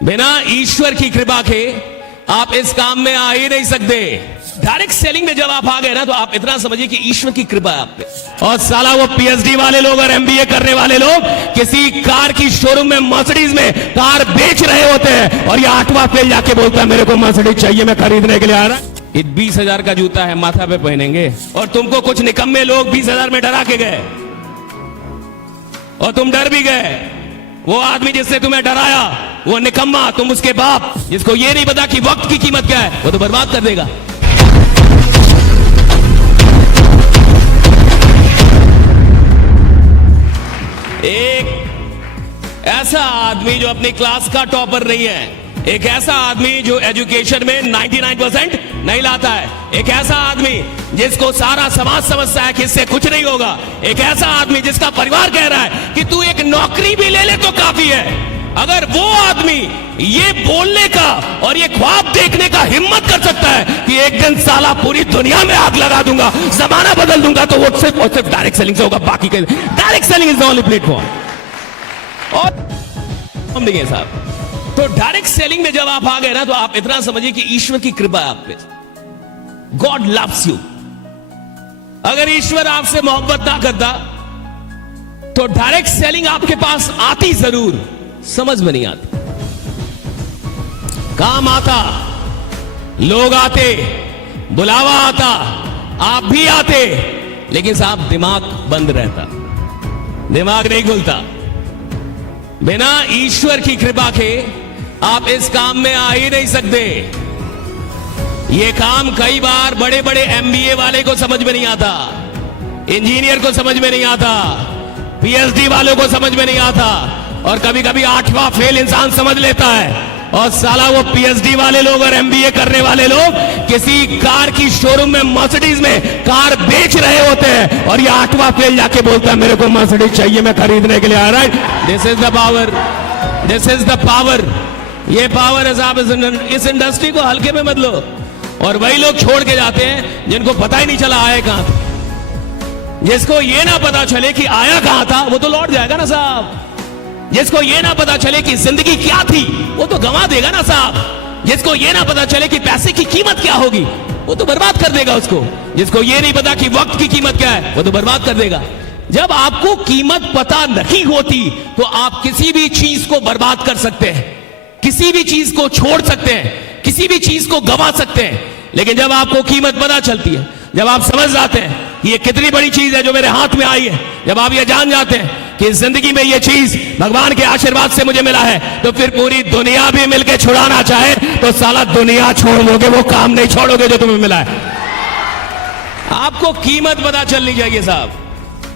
बिना ईश्वर की कृपा के आप इस काम में आ ही नहीं सकते। डायरेक्ट सेलिंग में जब आप आ गए ना तो आप इतना समझिए कि ईश्वर की कृपा है आप पे। और साला वो पीएचडी वाले लोग और एमबीए करने वाले लोग किसी कार की शोरूम में मर्सिडीज में कार बेच रहे होते हैं और ये 8वां फेल जाके बोलता है मेरे को मर्सिडीज चाहिए, मैं खरीदने के लिए आ रहा। ये 20,000 का जूता है, माथा पे पहनेंगे और तुमको कुछ निकम्मे लोग 20,000 में डरा के गए और तुम डर भी गए। वो आदमी जिसने तुम्हें डराया वो निकम्मा, तुम उसके बाप जिसको ये नहीं पता कि वक्त की कीमत क्या है, वो तो बर्बाद कर देगा। एक ऐसा आदमी जो अपनी क्लास का टॉपर नहीं है, एक ऐसा आदमी जो एजुकेशन में 99% नहीं लाता है, एक ऐसा आदमी जिसको सारा समाज समझता है कि इससे कुछ नहीं होगा, एक ऐसा आदमी जिसका परिवार कह रहा है कि तू एक नौकरी भी ले ले तो काफी है। अगर वो आदमी ये बोलने का और ये ख्वाब देखने का हिम्मत कर सकता है कि एक दिन साला पूरी दुनिया में आग लगा दूंगा, जमाना बदल दूंगा, तो वो सिर्फ और सिर्फ डायरेक्ट सेलिंग से होगा। बाकी के direct selling is the only platform. और हम देखिए साहब, तो डायरेक्ट सेलिंग में जब आप आ गए ना तो आप इतना समझिए कि ईश्वर की कृपा है आप पे। God loves you. अगर ईश्वर आपसे मोहब्बत ना करता तो डायरेक्ट सेलिंग आपके पास आती जरूर, समझ में नहीं आती। काम आता, लोग आते, बुलावा आता, आप भी आते, लेकिन साहब दिमाग बंद रहता, दिमाग नहीं खुलता। बिना ईश्वर की कृपा के आप इस काम में आ ही नहीं सकते। ये काम कई बार बड़े बड़े एमबीए वाले को समझ में नहीं आता, इंजीनियर को समझ में नहीं आता, पीएचडी वालों को समझ में नहीं आता, और कभी कभी 8वां फेल इंसान समझ लेता है। और साला वो पीएचडी वाले लोग और एमबीए करने वाले लोग किसी कार की शोरूम में मर्सिडीज में कार बेच रहे होते हैं और ये 8वां फेल जाके बोलता है मेरे को मर्सिडीज चाहिए, मैं खरीदने के लिए आ रहा है। This is the power, this is the power. ये पावर है साहब। इस इंडस्ट्री को हल्के में मत लो। और वही लोग छोड़ के जाते हैं जिनको पता ही नहीं चला आया कहां था। जिसको ये ना पता चले कि आया कहां था वो तो लौट जाएगा ना साहब। जिसको ये ना पता चले कि जिंदगी क्या थी वो तो गंवा देगा ना साहब। जिसको ये ना पता चले कि पैसे की कीमत क्या होगी वो तो बर्बाद कर देगा उसको। जिसको ये नहीं पता कि वक्त की कीमत क्या है वो तो बर्बाद कर देगा। जब आपको कीमत पता नहीं होती तो आप किसी भी चीज को बर्बाद कर सकते हैं, किसी भी चीज को छोड़ सकते हैं, किसी भी चीज को गंवा सकते हैं। लेकिन जब आपको कीमत पता चलती है, जब आप समझ जाते हैं कि ये कितनी बड़ी चीज है जो मेरे हाथ में आई है, जब आप ये जान जाते हैं कि जिंदगी में ये चीज भगवान के आशीर्वाद से मुझे मिला है, तो फिर पूरी दुनिया भी मिलके छुड़ाना चाहे तो साला दुनिया छोड़ दोगे, वो काम नहीं छोड़ोगे जो तुम्हें मिला है। आपको कीमत पता चलनी चाहिए साहब।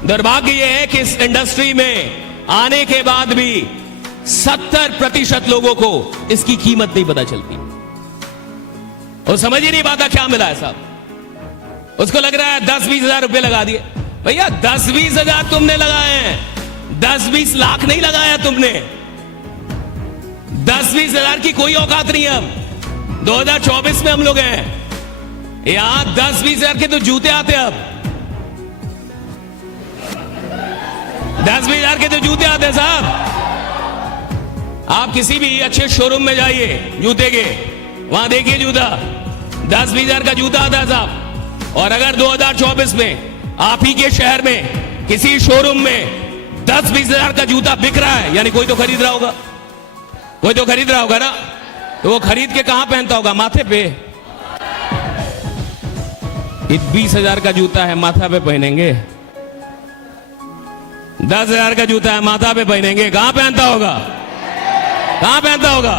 दुर्भाग्य ये है कि इस इंडस्ट्री में आने के बाद भी 70% लोगों को इसकी कीमत नहीं पता चलती। वो समझ ही नहीं पाता क्या मिला है साहब। उसको लग रहा है 10-20 हजार रुपए लगा दिए। भैया 10-20 हजार तुमने लगाए हैं, 10-20 लाख नहीं लगाया तुमने। 10-20 हजार की कोई औकात नहीं है। अब 2024 में हम लोग हैं, यहां 10-20 हजार के तो जूते आते हैं। अब 10-20 हजार के तो जूते आते हैं साहब। आप किसी भी अच्छे शोरूम में जाइए जूते के, वहां देखिए जूता 10-20 हजार का जूता आता है साहब। और अगर 2024 में आप ही के शहर में किसी शोरूम में 10-20 हजार का जूता बिक रहा है, यानी कोई तो खरीद रहा होगा, कोई तो खरीद रहा होगा ना। तो वो खरीद के कहां पहनता होगा? माथे पे। 20 हजार का जूता है, माथा पे पहनेंगे। 10 हजार का जूता है, माथा पे पहनेंगे। कहां पहनता होगा? कहां पहनता होगा?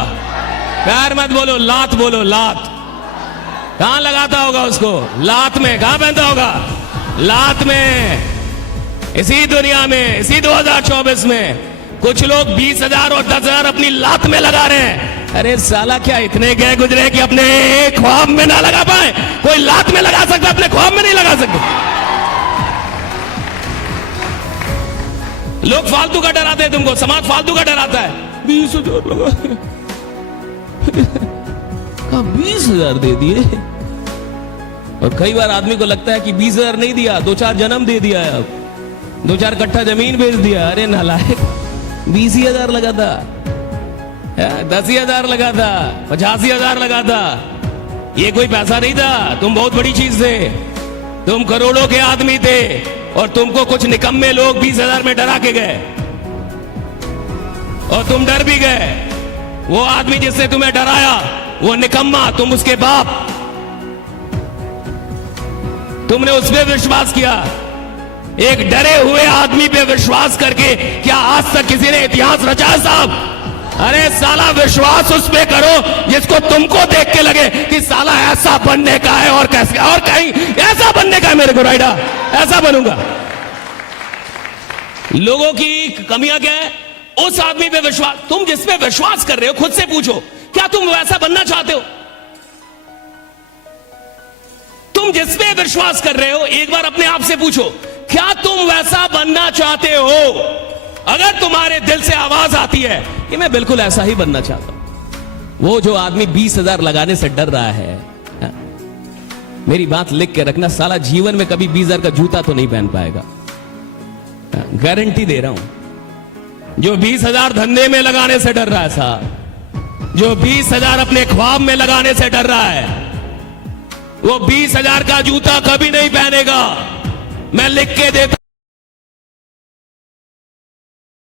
प्यार मत बोलो, लात बोलो, लात। कहां लगाता होगा उसको? लात में। कहां पहनता होगा? लात में। इसी दुनिया में, इसी 2024 में कुछ लोग 20 हजार और 10 हजार अपनी लात में लगा रहे हैं। अरे साला क्या इतने गए गुजरे कि अपने ख्वाब में ना लगा पाए? कोई लात में लगा सकता, अपने ख्वाब में नहीं लगा सकते। लोग फालतू का डराते हैं तुमको, समाज फालतू का डराता है। 20 हजार लगा 20 हजार दे दिए। और कई बार आदमी को लगता है कि 20 हजार नहीं दिया, 2-4 जन्म दे दिया है, अब 2-4 कट्ठा जमीन बेच दिया। अरे नालायक, 20 ही हजार लगा था। 10,000 लगा था, 85,000 लगा था। ये कोई पैसा नहीं था, तुम बहुत बड़ी चीज थे। तुम करोड़ों के आदमी थे और तुमको कुछ निकम्मे लोग 20,000 में डरा के गए और तुम डर भी गए। वो आदमी जिसने तुम्हें डराया वो निकम्मा, तुम उसके बाप। तुमने उस पर विश्वास किया। एक डरे हुए आदमी पे विश्वास करके क्या आज तक किसी ने इतिहास रचा साहब? अरे साला विश्वास उस पे करो जिसको तुमको देख के लगे कि साला ऐसा बनने का है और कैसे और कहीं ऐसा बनने का है मेरे को राइडा, ऐसा बनूंगा। लोगों की कमियां क्या है? उस आदमी पे विश्वास। तुम जिस पे विश्वास कर रहे हो खुद से पूछो, क्या तुम वैसा बनना चाहते हो? तुम जिस पे विश्वास कर रहे हो एक बार अपने आप से पूछो, क्या तुम वैसा बनना चाहते हो? अगर तुम्हारे दिल से आवाज आती है कि मैं बिल्कुल ऐसा ही बनना चाहता हूं, वो जो आदमी 20,000 लगाने से डर रहा है, मेरी बात लिख के रखना, साला जीवन में कभी 20,000 का जूता तो नहीं पहन पाएगा, गारंटी दे रहा हूं। जो 20,000 धंधे में लगाने से डर रहा है साहब, जो 20,000 अपने ख्वाब में लगाने से डर रहा है, वो 20,000 का जूता कभी नहीं पहनेगा। मैं लिख के देता